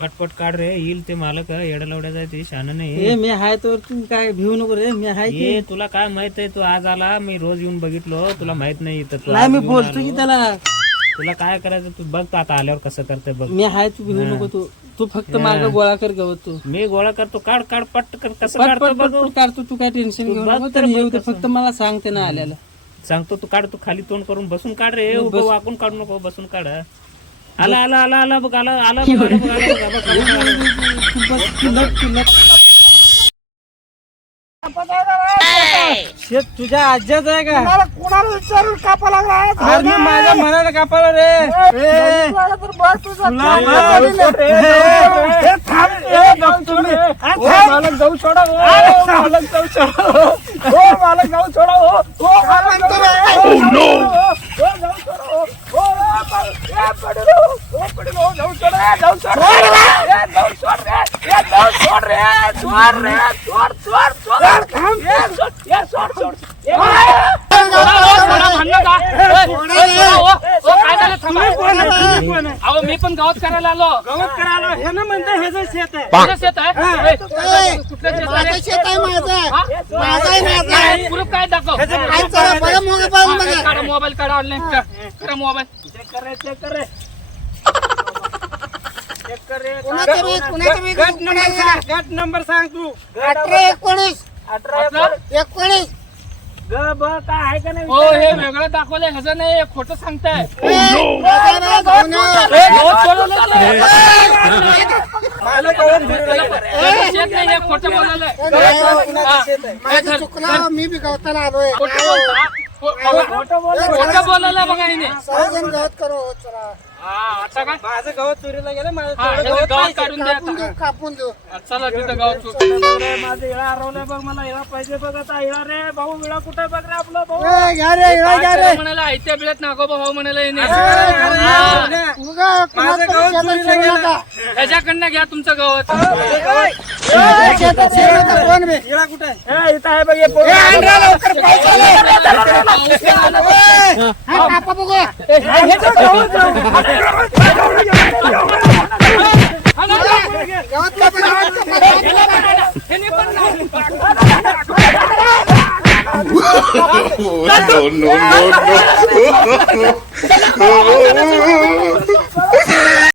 पटपट काढ रे येईल ते मालक येडा लवड्याचा ते शान नाही मी हाय तर तू काय भिवू नको रे मी हाय तुला काय माहीत आहे तू आज आला मी रोज येऊन बघितलो तुला माहीत नाही इथं तू नाही आज मी येऊन बोलतो आलो. की त्याला. तुला काय करायचं तू बघ तू आता आल्यावर कसं करते बघ. मी हाय तू भिवू नको तू. तू फक्त मार्ग गोळा कर गवत तू. मी गोळा करतो काढ काढ पट कर कसं पट काढतो पट बघ. पट काढतो तू काय टेन्शन घेऊ नको तर येऊ दे. फक्त मला सांगते ना आल्याला. सांगतो तू काढ तू खाली तोंड करून बसून काढ रे उभं वाकून काढू नको बसून काढ. आला आला आला आला बघ आला आला बघ, आला बघ, आला बघ, आला बघ, आला बघ. तू बस किलट किलट शेत तुझ्या आज्याच आहे का कुणाला विचारून कापा लागला अरे मी माझ्या मनाला कापाला रे ए, तुला मालक जाऊ सोडा हो. मालक जाऊ सोडा हो. हो मालक जाऊ सोडा हो. हो मालक जाऊ सोडा हो. हो, जाऊ सोडा हो. हो, मालक- ए, पडलो. हो, पडलो. जाऊ सोड रे, जाऊ सोड रे. ए, जाऊ सोड रे. सोड रे. सोड. सोड, सोड. ए, सोड. ए, सोड, सोड. अहो मी पण गावात करायला आलो. गवत करायला हे ना म्हणते हे जे शेत आहे. कुठलं शेत आहे? कुठलं शेत आहे? माझं शेत आहे माझं? माझं आहे माझं प्रूफ काय दाखव? बघा. काढा मोबाईल काढा ऑनलाईन करा मोबाईल. कुणाचं कुणाचं गट नंबर सांग गट नंबर सांग तू अठरा एकोणीस एकोणीस ग ब काय आहे का नाही हो हे वेगळं दाखवलंय ह्याचं नाही हे खोटं सांगताय. मला गवत फिरवलं. ह्याचं शेत नाही हे खोटं बोलवलंय हा. माझं चुकलं मी बी गवताला आलोय खोटं बोलता खोटं बोलवलं बघा हिने सहजन गवत करो हो, चला. हा आता काय माझं गवत चोरीला गेलं माझं हा, तेवढं ह्याचं गवत गावात पाहिजे. काढून द्या कापून आता देऊ कापून देऊ चला तिथं गावात चोर. माझं इळा हरवलाय बघ मला इळा पाहिजे बघ आता इळा रे भाऊ इळा कुठे बघ रे आपला भाऊ ए, घ्या रे इळा घ्या रे म्हणाला आयत्या बिळात नागोबा भाऊ म्हणाला हिने उगा गवत चोरीला गेलं. नका. ह्याच्याकडनं घ्या तुमचं गवत शेतात नका कोण बी. इळा कुठे आहे इथं आहे बघ हे पोरं. ए, आण रे लवकर पैसे आले. ए, हा, कापा बघू. गवत कापा, गवत कापा. no, no, no, no.